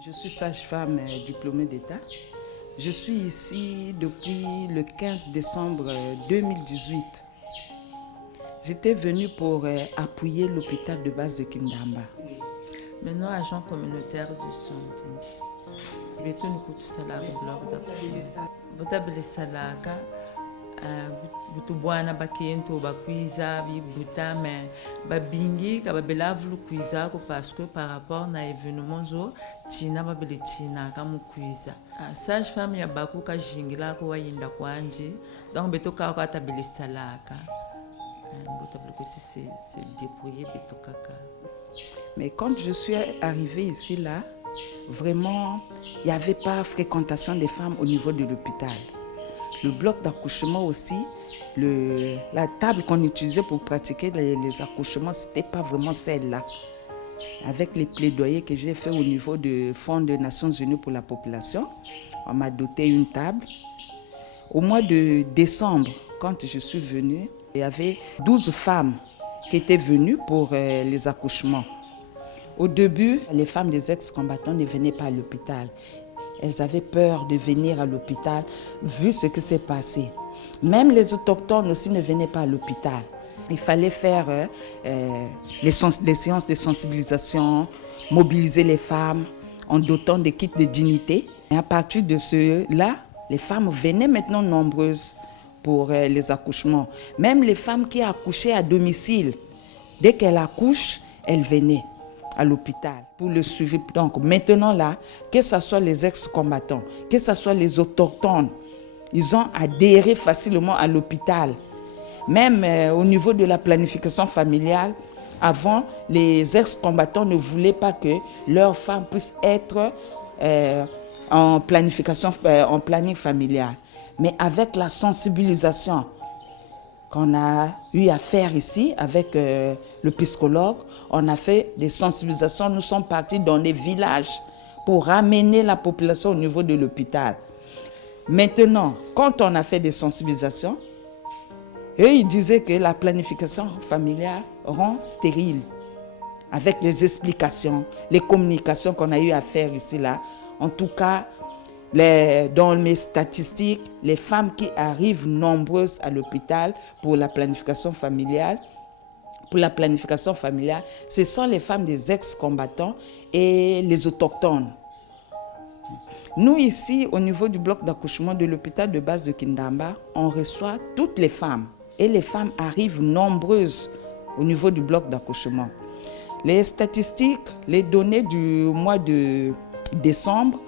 Je suis sage-femme diplômée d'État. Je suis ici depuis le 15 décembre 2018. J'étais venue pour appuyer l'hôpital de base de Kindamba. Maintenant, agent communautaire du Sontindi. Beto ni kutu salaka blog da kushima. Bota bele salaka butu bwana bakento bakwiza bibuta mais babingi ka babela vulu kwiza ko parce que par rapport na événement zo tina babele tina ka mukwiza. Sage femme ya baku ka jingila ko wayinda kwanje. Donc beto ka ko atabele salaka. Bota bele kutu se débrouiller beto kaka. Mais quand je suis arrivée ici, là, vraiment, il n'y avait pas fréquentation des femmes au niveau de l'hôpital. Le bloc d'accouchement aussi, la table qu'on utilisait pour pratiquer les accouchements, ce n'était pas vraiment celle-là. Avec les plaidoyers que j'ai fait au niveau du Fonds des Nations Unies pour la population, on m'a doté une table. Au mois de décembre, quand je suis venue, il y avait 12 femmes qui étaient venues pour les accouchements. Au début, les femmes des ex-combattants ne venaient pas à l'hôpital. Elles avaient peur de venir à l'hôpital vu ce qui s'est passé. Même les autochtones aussi ne venaient pas à l'hôpital. Il fallait faire les séances de sensibilisation, mobiliser les femmes en dotant des kits de dignité. Et à partir de cela, les femmes venaient maintenant nombreuses pour les accouchements. Même les femmes qui accouchaient à domicile, dès qu'elles accouchent, elles venaient à l'hôpital pour le suivi. Donc maintenant là, que ce soit les ex-combattants, que ce soit les autochtones, ils ont adhéré facilement à l'hôpital. Même au niveau de la planification familiale, avant, les ex-combattants ne voulaient pas que leurs femmes puissent être en planning familial. Mais avec la sensibilisation qu'on a eu à faire ici avec le psychologue, on a fait des sensibilisations. Nous sommes partis dans les villages pour ramener la population au niveau de l'hôpital. Maintenant, quand on a fait des sensibilisations, eux, ils disaient que la planification familiale rend stérile. Avec les explications, les communications qu'on a eu à faire ici, là, en tout cas, dans mes statistiques, les femmes qui arrivent nombreuses à l'hôpital pour la planification familiale, ce sont les femmes des ex-combattants et les autochtones. Nous ici, au niveau du bloc d'accouchement de l'hôpital de base de Kindamba, on reçoit toutes les femmes. Et les femmes arrivent nombreuses au niveau du bloc d'accouchement. Les statistiques, les données du mois de décembre,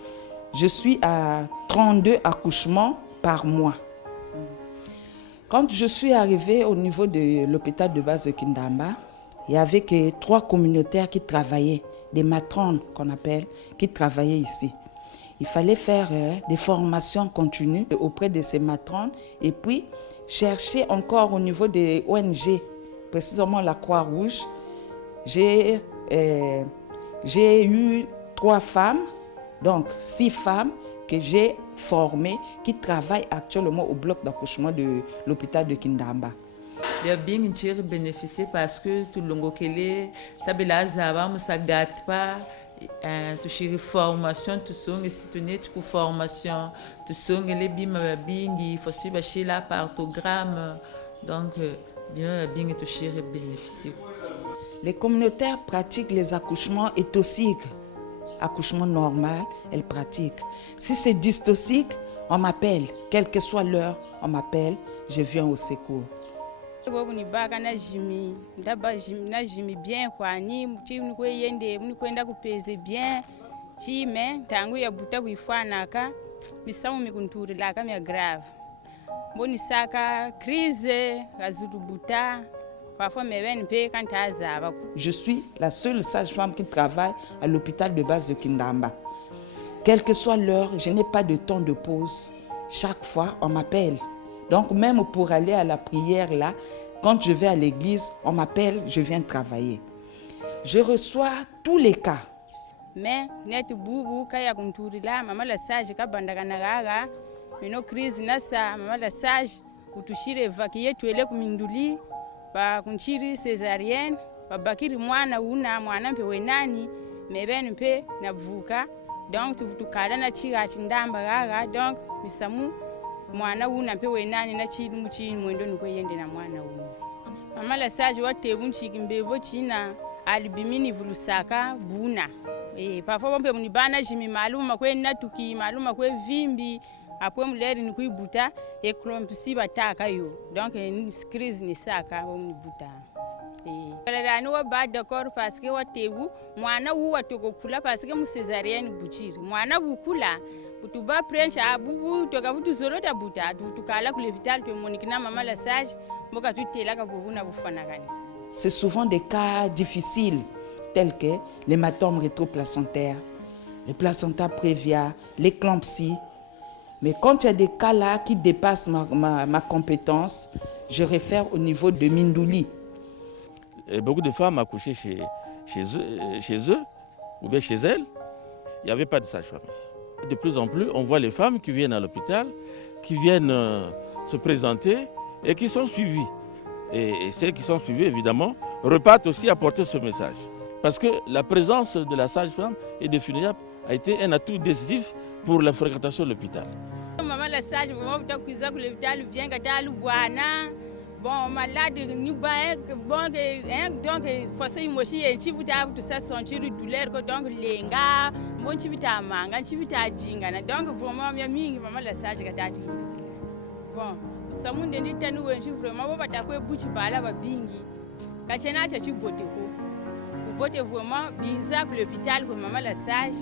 je suis à 32 accouchements par mois. Quand je suis arrivée au niveau de l'hôpital de base de Kindamba, il n'y avait que 3 communautaires qui travaillaient, des matrones qu'on appelle, qui travaillaient ici. Il fallait faire des formations continues auprès de ces matrones et puis chercher encore au niveau des ONG, précisément la Croix-Rouge. J'ai eu 3 femmes, donc 6 femmes que j'ai formées qui travaillent actuellement au bloc d'accouchement de l'hôpital de Kindamba. Il y a bien une bénéficier parce que tout le monde qui est tabela zaba musa gâte pas tu chéri formation tu songes si tu n'es pour formation tu songes les bima bingi il faut suivre chez la partogramme donc bien tu chéri bénéficier. Les communautaires pratiquent les accouchements éthociques. Accouchement normal, elles pratiquent. Si c'est dystocique, on m'appelle. Quelle que soit l'heure, on m'appelle, je viens au secours. Bien kwani mchini kweyende mnikwenda kupeze bien chime tangu ya buta buifanaka misamu mikunturilaka mya grave mboni saka crise kazulu buta. Je suis la seule sage-femme qui travaille à l'hôpital de base de Kindamba. Quelle que soit l'heure, je n'ai pas de temps de pause. Chaque fois, on m'appelle. Donc même pour aller à la prière, là, quand je vais à l'église, on m'appelle, je viens travailler. Je reçois tous les cas. Mais net bubu kaya kunturila mama la sage kabandakanaga mino crise nasa mama la sage utushire evacuer tuele kuminduli ba kunchiri césarienne babakiri mwana una mwana mpe wenani mebeni mpe navuka donc tukala na chiga chindamba gaga donc misamu mwana una pewe nani na chili muchini mwendo nikweyende na mwana una mama la sage watebu nchiki mbevo china alibimini vulusaka buna parfois bombe munibana jimi maluma kwe natuki maluma kwe vimbi apwe muleri ni kuibuta eklompsi bataka yo donc ni crise ni saka bomnibuta Kalerani wa ba d'accord parce que watebu mwana uwa tokokula parce que mu césarienne buchiri mwana bukula butuba prenche abubu toka butu zolota buta tukala ku l'hôpital to monikina mama la sage mboka tutela ka bubuna bufanakani. C'est souvent des cas difficiles tels que l'hématome rétroplacentaire, le placenta prévia, l'éclampsie. Mais quand il y a des cas là qui dépassent ma compétence, je réfère au niveau de Mindouli. Et beaucoup de femmes accouchaient chez eux ou bien chez elles. Il n'y avait pas de sage-femme ici. De plus en plus, on voit les femmes qui viennent à l'hôpital, qui viennent se présenter et qui sont suivies. Et celles qui sont suivies, évidemment, repartent aussi apporter ce message. Parce que la présence de la sage-femme et des FUNIAP a été un atout décisif pour la fréquentation de l'hôpital. Maman la sage, bien bon, malade, nous bon, donc, forcément, moi aussi, un petit peu tout ça, sentir douleur, donc, lenga, bon, petit peu manga, un petit peu jinga, donc, vraiment, maman la sage, bon, ça m'a dit, nous, vraiment, on va t'accueillir, bouchi, bala, bingi, kachena, tu botte, botte vraiment, bizarre, l'hôpital, comme maman la sage,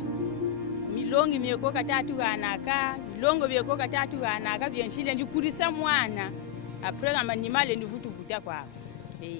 milongi, mieko, katatu, anaka, milongo, mieko, katatu, anaka, bien, chile, du kurisa, moana. Après, on m'a dit que je